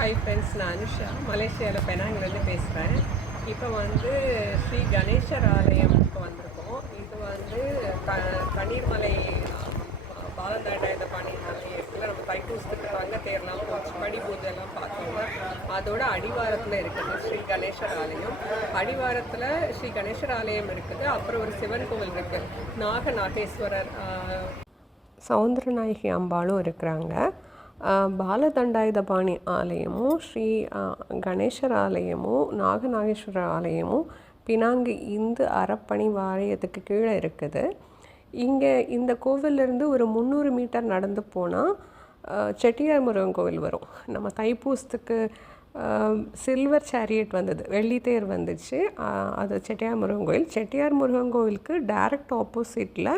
Hi friends, நான் அனுஷா மலேசியாவில் பெனாங்கிலேருந்து பேசுகிறேன். இப்போ வந்து ஸ்ரீ கணேசர் ஆலயம்க்கு வந்திருக்கோம். இது வந்து கண்ணீர்மலை பாலந்தாண்டாயுத பாணி ஆலயத்தில் நம்ம தைப்பூசத்துக்கு தங்க தேர்லாம் போச்சு படி பூஜைலாம் பார்த்தோம்னா அதோட அடிவாரத்தில் இருக்குது ஸ்ரீ கணேசர் ஆலயம். அடிவாரத்தில் ஸ்ரீ கணேசர் ஆலயம் இருக்குது. அப்புறம் ஒரு சிவன் கோவில் இருக்குது, நாகநாதேஸ்வரர், சௌந்தரநாயகி அம்பாளும் இருக்கிறாங்க. பாலதண்டாயுதபாணி ஆலயமும் ஸ்ரீ கணேசர் ஆலயமும் நாகநாகேஸ்வரர் ஆலயமும் பினாங்கு இந்து அறப்பணி வாரியத்துக்கு கீழே இருக்குது. இங்கே இந்த கோவிலிருந்து ஒரு 300 மீட்டர் நடந்து போனால் செட்டியார் முருகன் கோவில் வரும். நம்ம தைப்பூசத்துக்கு சில்வர் சேரியட் வந்தது, வெள்ளித்தேர் வந்துச்சு, அது செட்டியார் முருகன் கோவில். செட்டியார் முருகன் கோவிலுக்கு டைரக்ட் ஆப்போசிட்டில்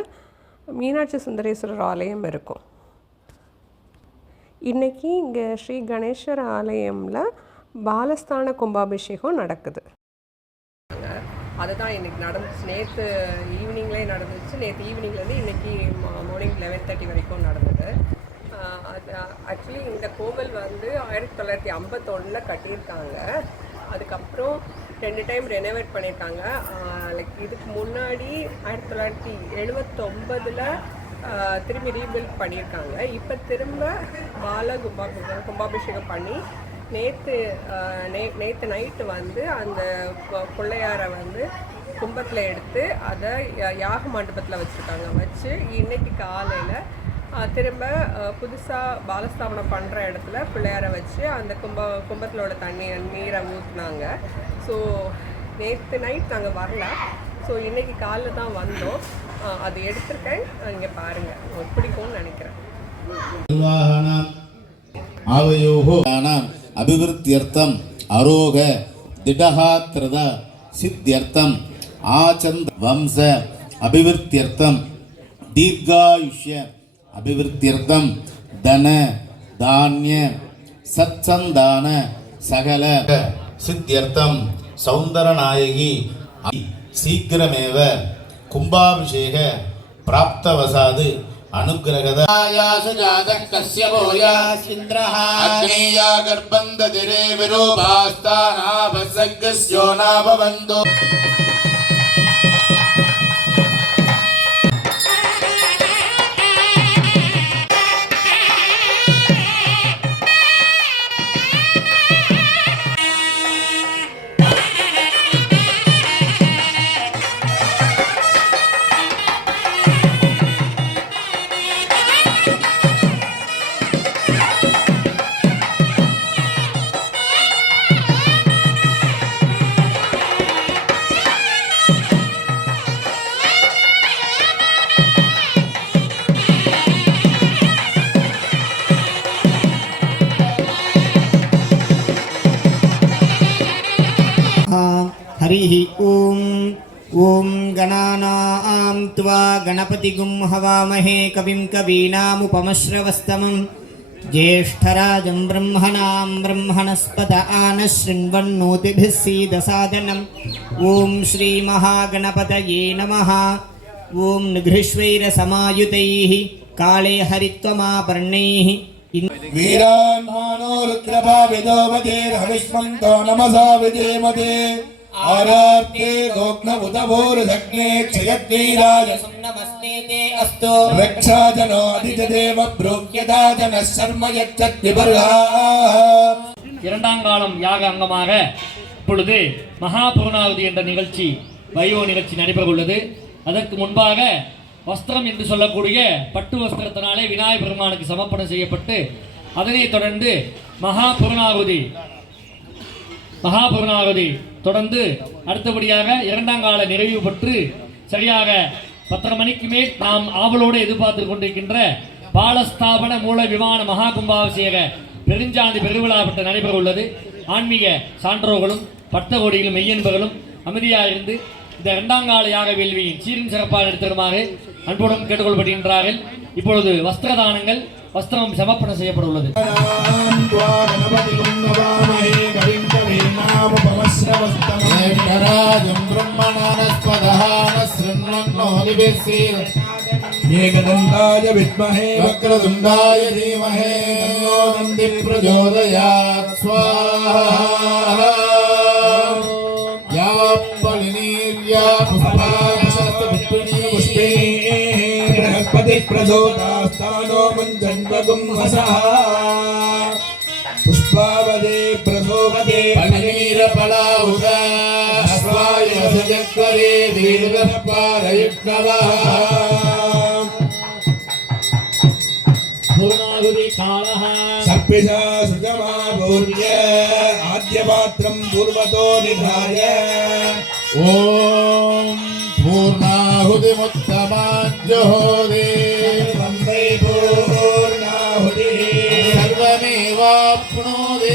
மீனாட்சி சுந்தரேஸ்வரர் ஆலயம் இருக்கும். இன்றைக்கி இங்கே ஸ்ரீ கணேசர் ஆலயமில் பாலஸ்தான கும்பாபிஷேகம் நடக்குது. அதுதான் இன்றைக்கி நடந்துச்சு. நேற்று ஈவினிங்லேயே நடந்துச்சு. நேற்று ஈவினிங்லேருந்து இன்றைக்கி மார்னிங் 11:30 வரைக்கும் நடந்தது. அது ஆக்சுவலி இந்த கோவில் வந்து 1951 கட்டியிருக்காங்க. அதுக்கப்புறம் 2 டைம் ரெனோவேட் பண்ணியிருக்காங்க. லைக் இதுக்கு முன்னாடி 1979 திரும்பி ரீபில்ட் பண்ணியிருக்காங்க. இப்போ திரும்ப கும்பாபிஷேகம் பண்ணி நேற்று நைட்டு வந்து அந்த பிள்ளையாரை வந்து கும்பத்தில் எடுத்து அதை யாக மண்டபத்தில் வச்சுருக்காங்க. வச்சு இன்றைக்கி காலையில் திரும்ப புதுசாக பாலஸ்தாபனம் பண்ணுற இடத்துல பிள்ளையாரை வச்சு அந்த கும்பத்திலோட நீரை ஊற்றுனாங்க. ஸோ நேற்று நைட் நாங்கள் வரல. ஸோ இன்றைக்கி காலையில் தான் வந்தோம். அது எடுத்திருக்கேன், இங்கே பாருங்கள், உங்களுக்கு பிடிக்கும்னு நினைக்கிறேன். அபிவிருத்தியர்த்தம் அரோக திடஹாத்ரத சித்தியர்த்தம் ஆச்சந்த வம்ச அபிவிருத்தியர்த்தம் தீர்காயுஷ்ய அபிவிருத்தியர்த்தம் தன தானிய சத்சந்தான சகல சித்தியர்த்தம் சௌந்தரநாயகி சீக்கிரமேவ கும்பாபிஷேக பிராப்தவசாது அனுகிரகதேயாகர்பந்ததிரே விரூபாஸ்தானாபசக்ஸ்யோனாபவந்தோ. हरिः ॐ गणानां त्वा गणपतिगुं हवामहे कविं कवीनामुपमश्रवस्तमं ज्येष्ठराजं ब्रह्मणां ब्रह्मणस्पत आनशृण्वन्नोतिभिः सीदसादनम्. ॐ श्रीमहागणपतये नमः. ॐ निघृष्वैरसमायुतैः काले हरित्वमापर्णैः वीरान्मानोरुद्रभाविदो मदेर्हविष्मन्तो नमसा विजेमदे आरार्ते गोग्नमुदभूर्धग्ने क्षयद्वीराय नमस्ते ते अस्तु रक्षाजनो अधिजदेव ब्रूह्यता जनः शर्म यच्छद्विबर्हा. இரண்டாம் காலம் யாக அங்கமாக இப்பொழுது மகா பூர்ணாவதி என்ற நிகழ்ச்சி, வைபவ நிகழ்ச்சி நடைபெற உள்ளது. அதற்கு முன்பாக வஸ்திரம் என்று சொல்லக்கூடிய பட்டு வஸ்திரத்தினாலே விநாயகர் பெருமானுக்கு சமர்ப்பணம் செய்யப்பட்டு அதனைத் தொடர்ந்து மகா பூர்ணாகுதி தொடர்ந்து அடுத்தபடியாக இரண்டாம் கால நிறைவு பெற்று சரியாக 10:30 மணிக்கு மேல் நாம் ஆவலோடு எதிர்பார்த்து கொண்டிருக்கின்ற பாலஸ்தாபன மூல விமான மகா கும்பாபிஷேக பெருஞ்சாந்தி பெருவிழாப்பட்ட நடைபெற உள்ளது. ஆன்மீக சான்றோர்களும் பக்தகோடிகளும் மெய்யன்பர்களும் அமைதியாக இருந்து இந்த இரண்டாம் கால யாக வேள்வியின் சீரும் சிறப்பாக எடுத்திருமாறு அன்புடன் கேட்டுக்கொள்ளப்படுகின்றார்கள். இப்பொழுது வஸ்திரதானங்கள், வஸ்திரம் சமர்ப்பணம் செய்யப்பட உள்ளது. एकदन्ताय विद्महे वक्रतुण्डाय धीमहि तन्नो दन्तिः प्रचोदयात् स्वाहा या पलिनीर्या पुष्पे बृहस्पति प्रचोदास्तानो मुञ्जन्वगुंहसः पुष्पावदे प्रसोवदे पलिनीरपलाहुत अश्वाय वसजत्वरे दीर्घपारयुक्नवः पूर्णाहुति कालः सर्पिषा सृजमापूर्य आद्यपात्रं पूर्वतो निधाय ॐ पूर्णाहुतिमुत्तमाज्जुहोति वन्दे पूर्णाहुतिः सर्वमेवाप्नोति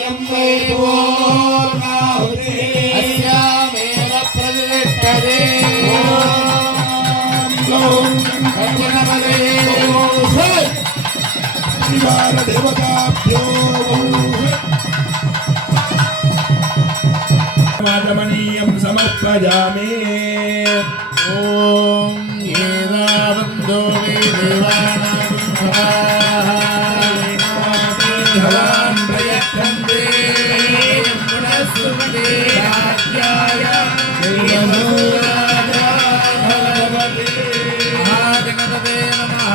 यं वै पूर्णाहुतिः अस्यामेव प्रतिष्ठते देवताभ्यो मातमनीयं समर्पयामि ॐ एतावन्तो मे देवानां भवान् प्रयच्छन्ते पुनस्तुते राज्याय महागणपते नमः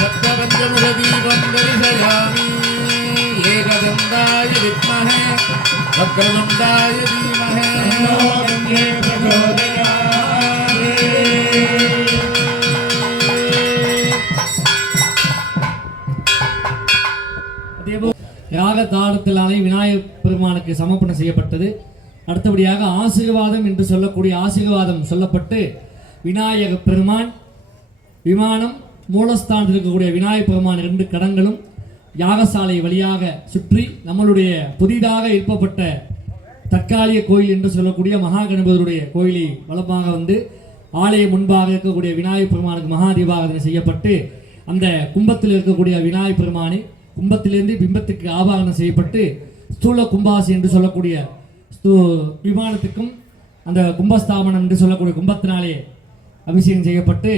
सप्तपञ्चमुखदीपं दर्शयामि एकदन्ताय विद्महे वक्रतुण्डाय धीमहि அதேபோல் யாக தாளத்திலாலே விநாயகப் பெருமானுக்கு சமர்ப்பணம் செய்யப்பட்டது. அடுத்தபடியாக ஆசீர்வாதம் என்று சொல்லக்கூடிய ஆசீர்வாதம் சொல்லப்பட்டு விநாயக பெருமான் விமானம் மூலஸ்தானத்தில் இருக்கக்கூடிய விநாயகப் பெருமான் 2 கடங்களும் யாகசாலை வழியாக சுற்றி நம்மளுடைய புதிதாக எழுப்பப்பட்ட தற்காலிக கோயில் என்று சொல்லக்கூடிய மகா கணபதியுடைய கோயிலை வலமாக வந்து ஆலய முன்பாக இருக்கக்கூடிய விநாயகப் பெருமானுக்கு மகா தீபாராதனை செய்யப்பட்டு அந்த கும்பத்தில் இருக்கக்கூடிய விநாயகப் பெருமானை கும்பத்திலிருந்து பிம்பத்துக்கு ஆபாரணம் செய்யப்பட்டு ஸ்தூல கும்பாசி என்று சொல்லக்கூடிய விமானத்துக்கும் அந்த கும்பஸ்தாபனம் என்று சொல்லக்கூடிய கும்பத்தினாலே அபிஷேகம் செய்யப்பட்டு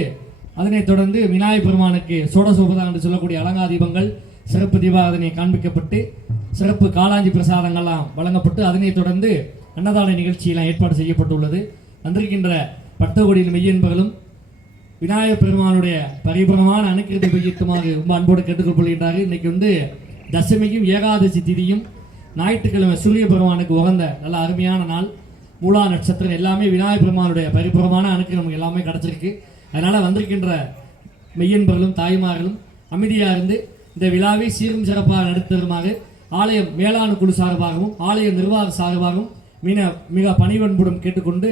அதனைத் தொடர்ந்து விநாயகப் பெருமானுக்கு சோடசோபதா என்று சொல்லக்கூடிய அலங்கா தீபங்கள் சிறப்பு தீபாராதனை காண்பிக்கப்பட்டு சிறப்பு காளாஞ்சி பிரசாதங்கள்லாம் வழங்கப்பட்டு அதனைத் தொடர்ந்து அன்னதான நிகழ்ச்சியெல்லாம் ஏற்பாடு செய்யப்பட்டுள்ளது. வந்திருக்கின்ற பக்தகோடியின் மெய்யன்பர்களும் விநாயகப் பெருமானுடைய பரிபூர்ணமான அனுக்கிரத்தை பகிர்த்துமாறு ரொம்ப அன்போடு கேட்டுக்கொள்கின்றார்கள். இன்னைக்கு வந்து தசமிக்கும் ஏகாதசி திதியும் ஞாயிற்றுக்கிழமை சூரிய பெருமானுக்கு உகந்த நல்ல அருமையான நாள். மூலா நட்சத்திரம் எல்லாமே விநாயகப் பெருமானுடைய பரிபூர்ணமான அனுக்கு நமக்கு எல்லாமே கிடச்சிருக்கு. அதனால் வந்திருக்கின்ற மெய்யன்பர்களும் தாய்மார்களும் அமைதியாக இருந்து இந்த விழாவை சீரும் சிறப்பாக நடத்துவதுமாக ஆலயம் மேலாண் குழு சார்பாகவும் ஆலய நிர்வாக சார்பாகவும் மிக பணிவன்புடன் கேட்டுக்கொண்டு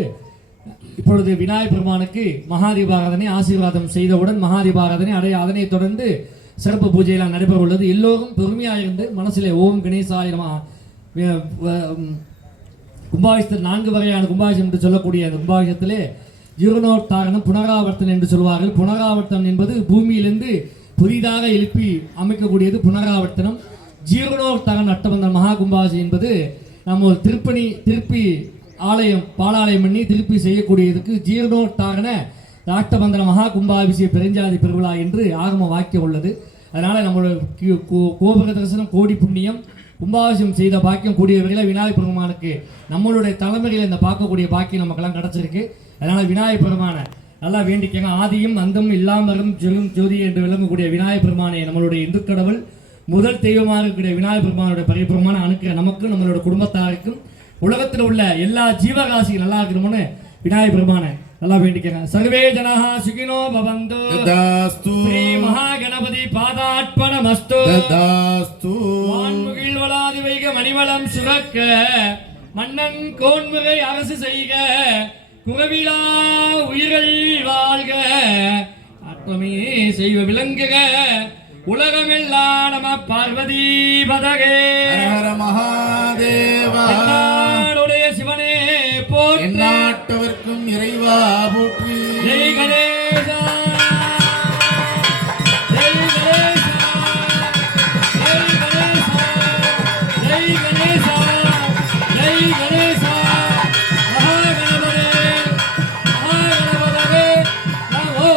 இப்பொழுது விநாயகப் பெருமானுக்கு மகாதீபாராதனை ஆசீர்வாதம் செய்தவுடன் மகாதீபாராதனை அதனைத் தொடர்ந்து சிறப்பு பூஜையெல்லாம் நடைபெற உள்ளது. எல்லோரும் பொறுமையாக இருந்து மனசிலே ஓம் கணேசாய நமः கும்பாபிஷத்தில் 4 வகையான கும்பாபிஷம் என்று சொல்லக்கூடிய அந்த கும்பாபிஷத்திலே ஜீரணோத்தாரணம் புனராவர்த்தனம் என்று சொல்வார்கள். புனராவர்த்தனம் என்பது பூமியிலிருந்து புதிதாக எழுப்பி அமைக்கக்கூடியது புனராவர்த்தனம். ஜீரணோத்தாரண அட்டபந்தன மகா கும்பாசி என்பது நம்ம ஒரு திருப்பி ஆலயம் பாலாலயம் பண்ணி திருப்பி செய்யக்கூடியதுக்கு ஜீரணோத்தாரண அட்டபந்தன மகா கும்பாபிஷேக பெருஞ்சாதி பெருவிழா என்று ஆகம வாக்கியம் உள்ளது. அதனால் நம்மளோட கோபுர தரிசனம் கோடி புண்ணியம். கும்பாபிஷேகம் செய்த பாக்கியம் கூடிய வகையில் விநாயகப் பெருமானுக்கு நம்மளுடைய தலைமுறையில் இந்த பார்க்கக்கூடிய பாக்கியம் நமக்கெல்லாம் கிடச்சிருக்கு. அதனால் விநாயகப் பெருமானை நல்லா வேண்டிக்கங்க. ஆதியும் அந்தமும் இல்லாமலும் ஜெலும் ஜோதி என்று விளங்கக்கூடிய விநாயகப் பெருமானை நம்மளுடைய இந்து கடவுள் முதல் தெய்வமாக இருக்கக்கூடிய விநாயகப் பெருமானுடைய பரிபூர்ணமான அனுக்கிற நமக்கும் நம்மளோட குடும்பத்தாருக்கும் உலகத்தில் உள்ள எல்லா ஜீவராசியும் நல்லா இருக்கணும்னு விநாயகப் பெருமானை நல்லா வேண்டிக்கங்க. சர்வே ஜனஹ சுகினோ பவந்து ததாஸ்து ஸ்ரீ மகா கணபதி பாதார்ப்பணமஸ்து ததாஸ்து வான்முகில் வளாதி வைக மணிவளம் சுரக்க மன்னன் கோன்முறை அரசு செய்க குகவிலா உயிர்கள் வாழ்க ஆத்மே செய்வ விளங்குக உலகமெல்லாம் நம பார்வதி பதகே ஹர மகாதேவா என்னாடுடைய சிவனே போற்றி எந்நாட்டவர்க்கும் இறைவா போற்றி ஜெய் கணேசா ஜெய் கணேசா ஜெய் கணேசா ஜெய் கணேசா ஜெய் கணேசா மகாகணபதே நமோ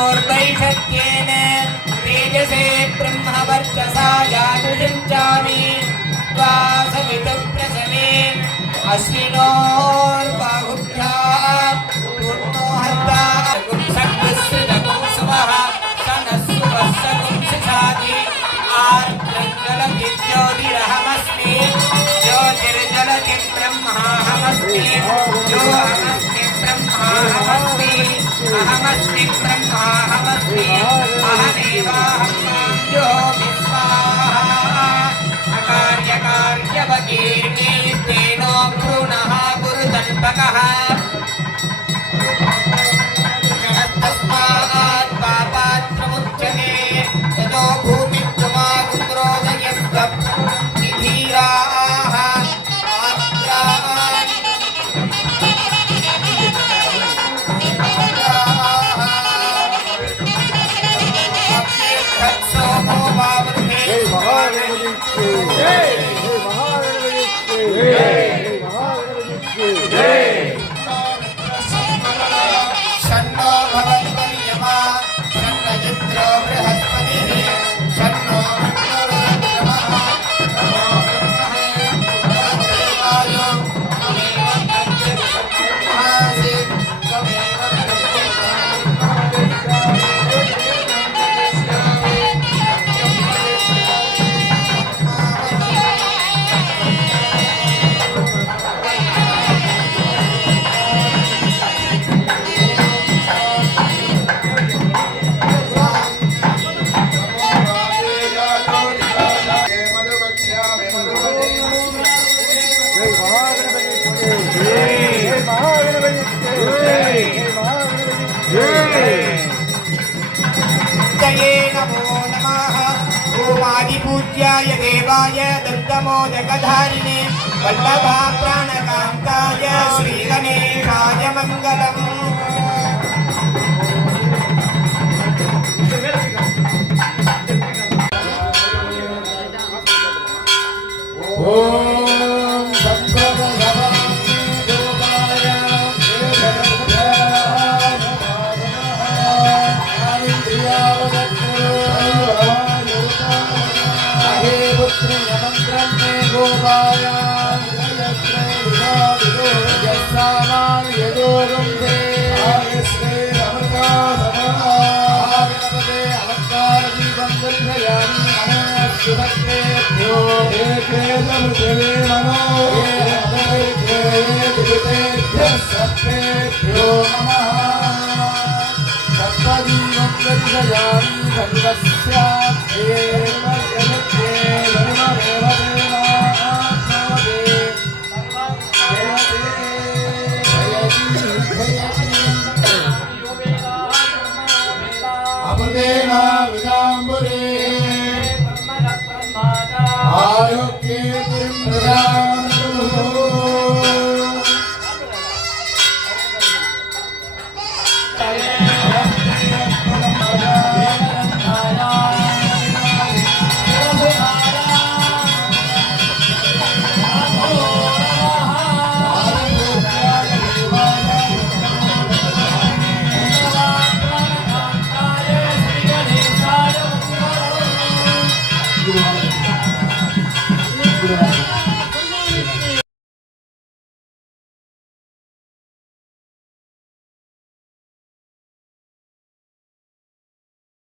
अश्विनोर्वैषत्येन तेजसे ब्रह्मवर्चसा जातुषञ्चामि सवितुप्रसवे अश्विनोर्बाहुभ्याम् पूर्णो हर्ता सद्विसृजगुं सुमः सनस्सुवः सगुं शिशाति आर्द्रज्जलति ज्योतिरहमस्मि ज्योतिर्जलति ब्रह्माहमस्मि योऽहमस्मि ब्रह्माहमस्मि अहमस्मि ब्रह्माहमस्मि अहमेवाहं ज्योतिः स्वाहा अकार्यकार्यवतीर्मे तेनो भ्रूणः गुरुतल्पकः तस्मात् पापात्रमुच्यते यतो भूमित्वमागुन्द्रोदयस्तधीराः आद्रान् सोमो जये नमो नमः ओमादिपूज्याय देवाय दन्तमोदकधारिणे वल्लभा प्राणकान्ताय श्रीगणेशाय मङ्गलम् ॐ सम्प्रभवामि गोपाय गोपाय सर्वदीपं दर्शयामि सर्वस्याप्ये